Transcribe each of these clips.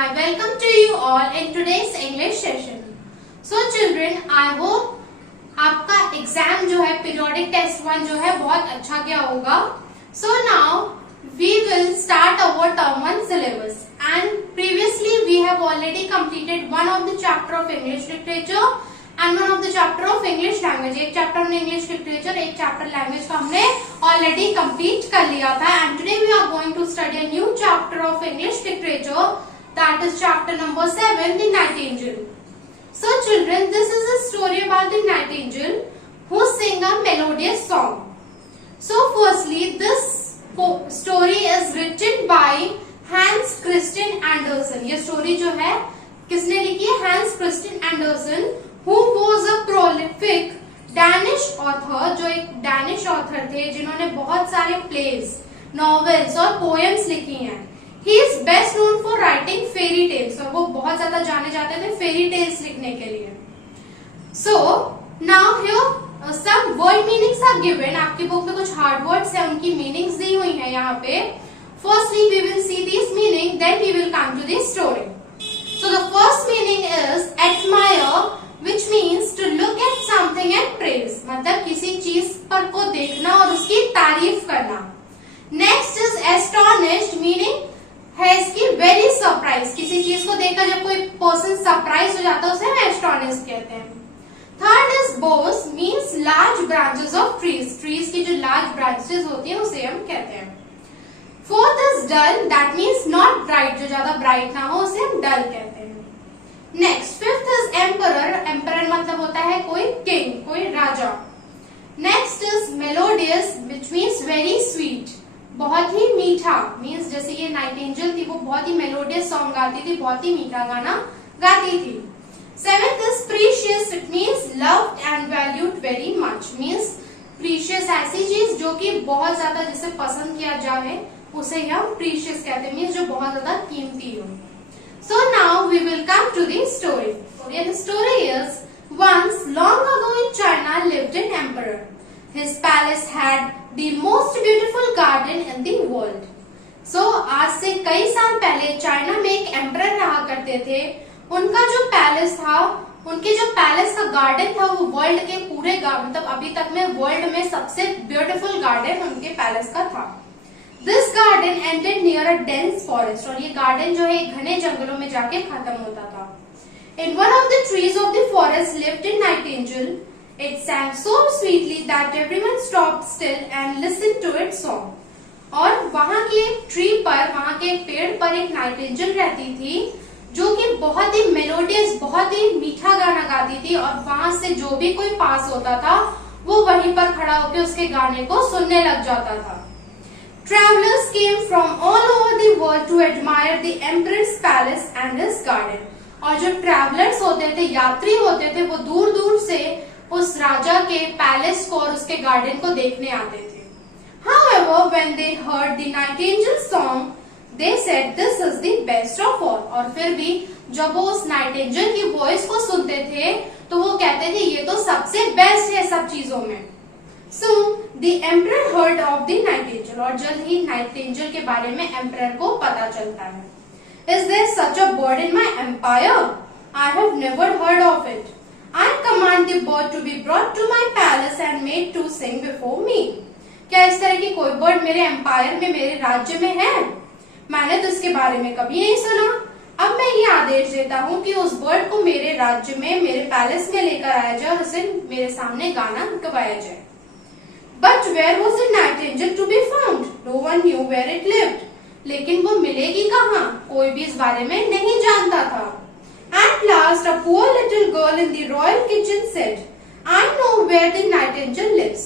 I welcome to you all in today's English session. So children, I hope आपका exam जो है periodic test 1 जो है बहुत अच्छा गया होगा. So now we will start our term 1 syllabus and previously we have already completed one of the chapter of English literature and one of the chapter of English language. एक chapter हमने English literature, एक chapter language का हमने already complete कर लिया था. And today we are going to study a new chapter of English literature, that is chapter number 7, the nightingale. So children, this is a story about the nightingale who sing a melodious song. So firstly, this story is written by Hans Christian Andersen. ये story जो है किसने लिखी है? Hans Christian Andersen, who was a prolific Danish author, जो एक Danish author थे जिन्होंने बहुत सारे प्लेज, नॉवेल्स और पोएम्स लिखी हैं. He is best known for writing fairy tales, और वो बहुत ज्यादा जाने जाते थे फेरी टेल्स लिखने के लिए. So now here some word meanings are given. आपकी बुक में कुछ हार्ड वर्ड्स हैं, उनकी मीनिंग्स दी हुई हैं यहाँ पे. Firstly we will see these meaning, then we will come to the story. So the first meaning is admire, which means to look at something and praise. मतलब किसी चीज पर को देखना और उसकी तारीफ करना. Next is astonished, meaning है इसकी वेरी सरप्राइज. किसी चीज को देखकर जब कोई पर्सन सरप्राइज हो जाता है उसे हम एस्टोनिश्ड कहते हैं. Third is Bose, means large branches of trees. Trees की जो लार्ज ब्रांचेस होती हैं उसे हम कहते हैं. Fourth is dull, that means not bright, जो ज्यादा ब्राइट ना हो उसे हम डल कहते हैं. Next fifth is emperor. Emperor मतलब होता है कोई किंग, कोई राजा. Next is melodious, which means very sweet, बहुत ही मीठा. मीन्स जैसे ये नाइटिंगेल थी वो बहुत ही मेलोडियस सॉन्ग गाती थी, बहुत ही मीठा गाना गाती थी. Seventh is precious, it means loved and valued very much. Means precious ऐसी चीज जो कि बहुत ज्यादा जिसे पसंद किया जाए उसे हम प्रीशियस कहते हैं, मीन्स जो बहुत ज्यादा कीमती हो. So now we will come to the story. The story is once long ago in China lived an emperor. His palace had the most beautiful garden in the world. So आज से कई साल पहले चाइना में एक emperor रहा करते थे. उनका जो पैलेस था, उनके जो पैलेस का गार्डन था वो वर्ल्ड के पूरे मतलब अभी तक में वर्ल्ड में सबसे ब्यूटीफुल गार्डन उनके पैलेस का था. This garden ended near a dense forest. और ये गार्डन जो है घने जंगलों में जाके खत्म होता था. In one of the trees of the forest lived a nightingale. It sang so sweetly that everyone stopped still and listened to its song. और वहाँ की एक ट्री पर, वहाँ के एक पेड़ पर एक नाइटिंगेल रहती थी जो कि बहुत ही मेलोडियस, बहुत ही मीठा गाना गाती थी. और वहाँ से जो भी कोई पास होता था वो वहीं पर खड़ा होकर उसके गाने को सुनने लग जाता था. Travelers came from all over the world to admire the emperor's palace and his garden. और जो ट्रैवलर्स होते थे, यात्री होते थे, वो दूर दूर से उस राजा के पैलेस को और उसके गार्डन को देखने आते थे. However, when they heard the nightingale song, they said this is the best of all. और फिर भी जब वो उस नाइटिंगेल की वॉइस को सुनते थे तो वो कहते थे ये तो सबसे बेस्ट है सब चीजों में. Soon the emperor heard of the nightingale. और जल्द ही नाइटिंगेल के बारे में एम्परर को पता चलता है. Is there such a bird in my empire? I have never heard of it. I command the bird to be brought to my palace and made to sing before me. क्या इस तरह की कोई bird मेरे empire में, मेरे राज्य में है? मैंने तो इसके बारे में कभी नहीं सुना. अब मैं ये आदेश देता हूँ कि उस बर्ड को मेरे राज्य में, मेरे पैलेस में लेकर आया जाए और उसे मेरे सामने गाना गवाया जाए. But where was the nightingale to be found? No one knew where it lived. लेकिन वो मिलेगी कहाँ? कोई भी इस बारे में नहीं जानता था. At last, a poor little girl in the royal kitchen said, "I know where the nightingale lives."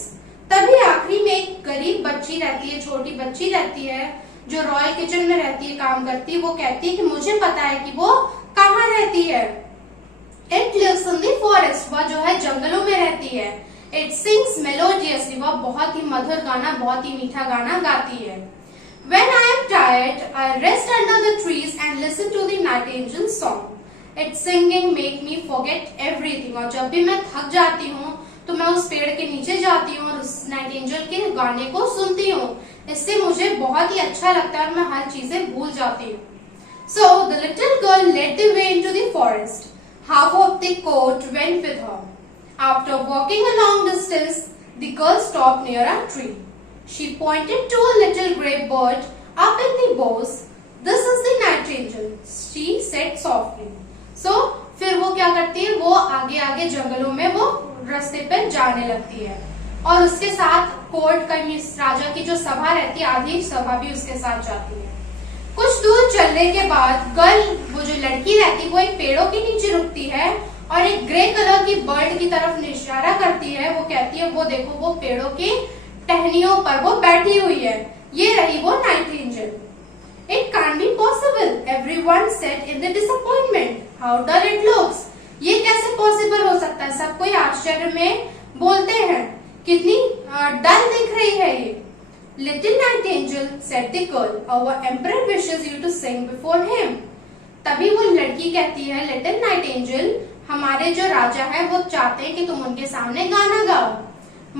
तभी आखिरी में एक गरीब बच्ची रहती है, छोटी बच्ची रहती है जो रॉयल किचन में रहती है, काम करती है. वो कहती है कि मुझे पता है कि वो कहाँ रहती है. It lives in the forest. वह जो है जंगलों में रहती है. It sings melodiously. वह बहुत ही मधुर गाना, बहुत ही मीठा गाना गाती है. When I am tired, I rest under the trees and listen to the nightingale's song. Its singing make me forget everything. और जब भी मैं थक जाती हूँ तो मैं उस पेड़ के नीचे जाती हूँ और उस नाइटिंगेल के गाने को सुनती हूँ. इससे मुझे बहुत ही अच्छा लगता है और मैं हर चीजें भूल जाती हूँ. So the little girl led the way into the forest. Half of the court went with her. After walking a long distance, the girl stopped near a tree. She pointed to a little grey bird up in the boughs. This is the nightingale, she said softly. So फिर वो क्या करती है, वो आगे आगे जंगलों में वो रास्ते पर जाने लगती है और उसके साथ कोर्ट का राजा की जो सभा रहती है, आधी सभा भी उसके साथ जाती है। कुछ दूर चलने के बाद गर्ल, वो जो लड़की रहती है, वो एक पेड़ों के नीचे रुकती है और एक ग्रे कलर की बर्ड की तरफ इशारा करती है। वो कहती है, वो देखो, वो पेड़ों की टहनियों पर वो बैठी हुई है, ये रही वो Nightingale. It can't be possible, everyone said in the disappointment. How dull it looks. ये कैसे पॉसिबल हो सकता है? सब कोई आश्चर्य में बोलते हैं, कितनी डल दिख रही है ये। Little Nightingale said the girl, our emperor wishes you to sing before him. तभी वो लड़की कहती है, Little Nightingale, हमारे जो राजा है वो चाहते हैं कि तुम उनके सामने गाना गाओ।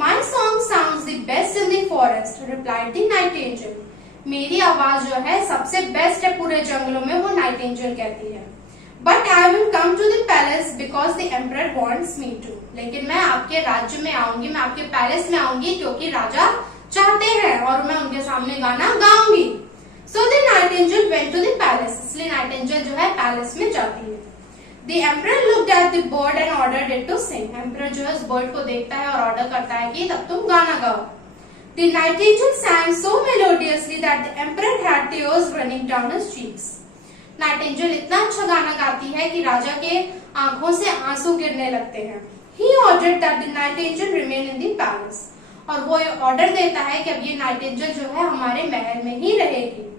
My song sounds the best in the forest, replied the Nightingale. मेरी आवाज जो है सबसे बेस्ट है पूरे जंगलों में, वो नाइटिंगेल कहती है। But I will come to the palace because the emperor wants me to. लेकिन मैं आपके राज्य में आऊंगी, मैं आपके पैलेस में आऊंगी क्योंकि राजा चाहते हैं और मैं उनके सामने गाना गाऊंगी। So the nightingale went to the palace, इसलिए नाइटिंगेल जो है पैलेस में जाती है। The emperor looked at the bird and ordered it to sing. Emperor जो है उस बर्ड को देखता है और ऑर्डर करता है कि तब तुम गाना गाओ। The nightingale sang so melodiously that the emperor had tears running down his cheeks. Nightingale इतना अच्छा गाना गाती है कि राजा के आंखों से आंसू गिरने लगते हैं। He ordered that the nightingale remain in the palace. और वो ऑर्डर देता है कि अब ये नाइटिंगेल जो है हमारे महल में ही रहेगी।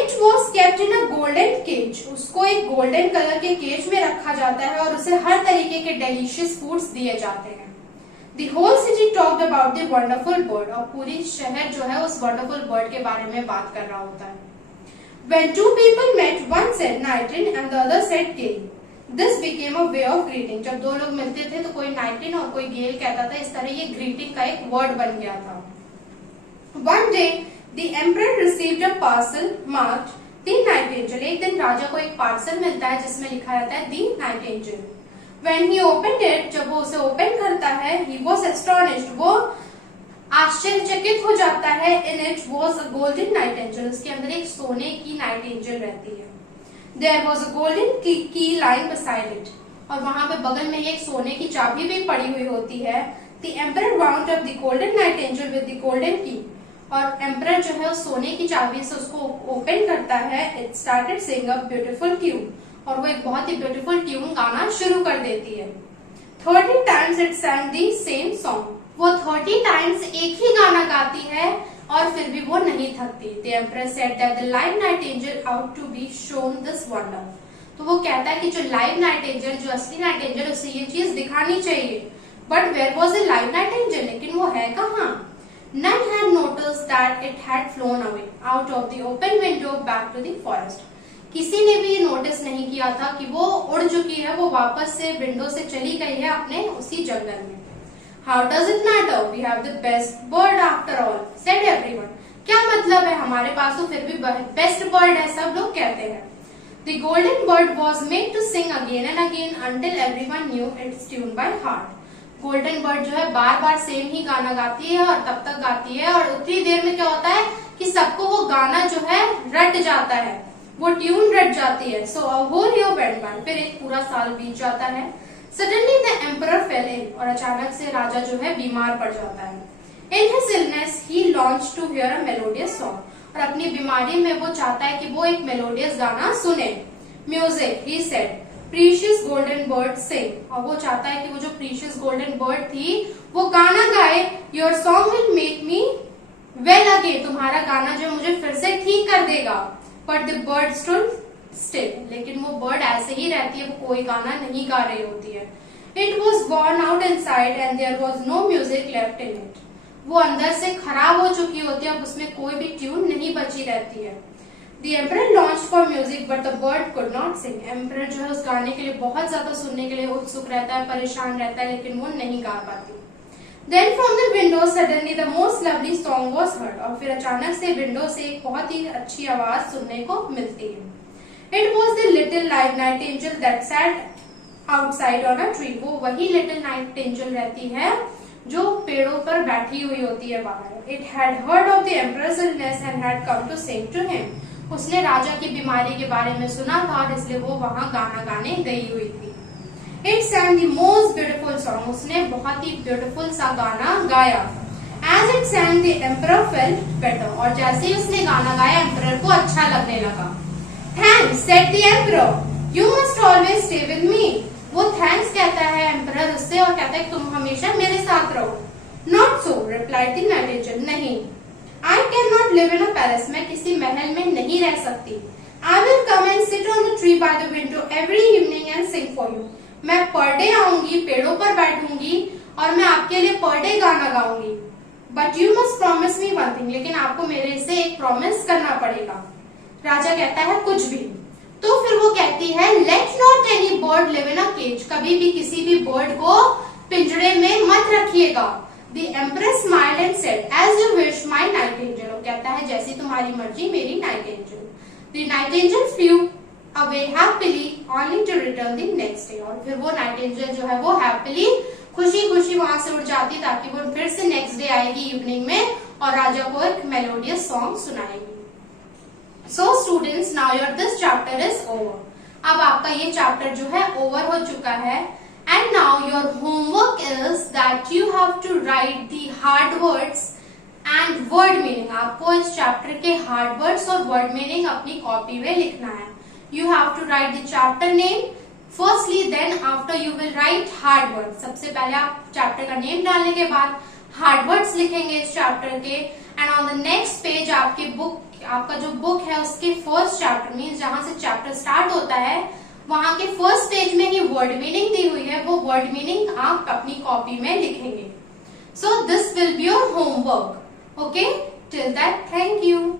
It was kept in a golden cage. उसको एक गोल्डन कलर के केज में रखा जाता है और उसे हर तरीके के डेलिशियस फूड्स दिए जाते हैं। The whole city talked about the wonderful bird. और पूरी शहर जो है उस wonderful bird के बारे में बात कर रहा होता है। When two people met, one said nightingale and the other said gale. This became a way of greeting. जब दो लोग मिलते थे तो कोई nightingale और कोई gale कहता था, इस तरह ये greeting का एक word बन गया था। One day, the emperor received a parcel marked the nightingale. एक दिन राजा को एक पार्सल मिलता है जिसमें लिखा रहता है the nightingale. When he opened it, जब वो उसे ओपन करता है, he was astonished. वो आश्चर्यचकित हो जाता है। In it was a golden nightingale. उसके अंदर एक सोने की नाइटिंगेल रहती है। There was a golden key lying beside it. और वहां पे बगल में एक सोने की चाबी भी पड़ी हुई होती है। The emperor wound up the golden nightingale with the golden key. और एम्परर जो है उस सोने की चाबी से उसको ओपन करता है। It started singing a beautiful tune. और वो एक बहुत ही ब्यूटीफुल ट्यून गाना शुरू कर देती है। 30 times it sang the same song. वो 30 टाइम्स एक ही गाना गाती है और फिर भी वो नहीं थकती। The emperor said that the live nightingale ought to be shown this wonder. तो वो कहता है कि जो लाइव नाइटिंगेल, जो असली नाइटिंगेल, उसे ये चीज दिखानी चाहिए। But where was the live nightingale? लेकिन वो है कहाँ? None had noticed that it had flown away out of the open window back to the forest. किसी ने भी ये नोटिस नहीं किया था कि वो उड़ चुकी है, वो वापस से विंडो से चली गई है अपने उसी जंगल में। How does it matter? We have the best bird after all, said everyone. क्या मतलब है, हमारे पास तो फिर भी बेस्ट बर्ड है, सब लोग कहते हैं। The golden bird was made to sing again and again until everyone knew its tune by heart. Golden bird जो है बार बार सेम ही गाना गाती है और तब तक गाती है और उतनी देर में क्या होता है कि सबको वो गाना जो है रट जाता है, वो ट्यून रट जाती है। So a whole year went by, फिर एक पूरा साल बीत जाता है। Suddenly the emperor fell in, और अचानक से राजा जो है बीमार पड़ जाता है। In his illness he longs to hear a melodious song, और अपनी बीमारी में वो चाहता है कि वो एक मेलोडियस गाना सुने। Music, he said, precious golden bird sing, और वो चाहता है कि वो जो प्रीशियस गोल्डन बर्ड थी वो गाना गाए। Your song will make me well again, तुम्हारा गाना जो मुझे फिर से ठीक कर देगा। But the bird stood still, लेकिन वो बर्ड ऐसे ही रहती है, वो कोई गाना नहीं गा रही होती है। It was worn out inside and there was no music left in it, वो अंदर से खराब हो चुकी होती है, अब उसमें कोई भी ट्यून नहीं बची रहती है। The emperor launched for music, but the bird could not sing. Emperor जो है उस गाने के लिए बहुत ज्यादा सुनने के लिए उत्सुक रहता है, परेशान रहता है, लेकिन वो नहीं गा पाती। Then from the window suddenly the most lovely song was heard. और फिर अचानक से विंडो से एक बहुत ही अच्छी आवाज सुनने को मिलती है। It was the little nightingale that sat outside on a tree. वो वही little nightingale रहती है जो पेड़ों पर बैठी हुई होती है बाहर। It had heard of the emperor's illness and had come to sing to him. उसने राजा की बीमारी के बारे में सुना था और इसलिए वो वहाँ गाना गाने गई हुई थी। It sang the most beautiful song. उसने बहुत ही ब्यूटीफुल सा गाना गाया। As it sang, the emperor felt better. और जैसे ही उसने गाना गाया एम्परर को अच्छा लगने लगा। Thanks, said the emperor. You must always stay with me. वो थैंक्स कहता है एम्परर उससे और कहता है तुम हमेशा मेरे साथ रहो। Not so, replied the nightingale. नहीं, I cannot live in a palace. मैं किसी महल में नहीं रह सकती। I will come and sit on the tree by the window every evening and sing for you. मैं पर डे आऊंगी, पेड़ों पर बैठूंगी और मैं आपके लिए पर डे गाना गाऊंगी। But you must promise me one thing. लेकिन आपको मेरे से एक प्रॉमिस करना पड़ेगा। राजा कहता है कुछ भी। तो फिर वो कहती है Let not any bird live in a cage. कभी भी किसी भी बर्ड को पिंजरे में मत रखिएगा। The empress smiled and said, As you wish, my nightingale. वो कहता है जैसी तुम्हारी मर्जी मेरी nightingale. The nightingale flew away happily, only to return the next day. और फिर वो nightingale जो है वो happily खुशी खुशी वहां से उड़ जाती ताकि वो फिर से नेक्स्ट डे आएगी इवनिंग में और राजा को एक मेलोडियस सॉन्ग सुनाएगी। So students, now your this chapter is over. अब आपका ये चैप्टर जो है ओवर हो चुका है। And now your homework is that you have to write the hard words and word meaning. आपको इस चैप्टर के हार्ड वर्ड्स और वर्ड मीनिंग अपनी कॉपी में लिखना है। You have to write the chapter name firstly, then after you will write hard words. सबसे पहले आप चैप्टर का नेम डालने के बाद हार्ड वर्ड्स लिखेंगे इस चैप्टर के। And on the next page आपकी बुक, आपका जो बुक है उसके फर्स्ट चैप्टर मीन्स जहां से चैप्टर स्टार्ट होता है वहां के फर्स्ट पेज में ही वर्ड मीनिंग दी हुई है, वो वर्ड मीनिंग आप अपनी कॉपी में लिखेंगे। So this will be your homework. Okay, till that, thank you.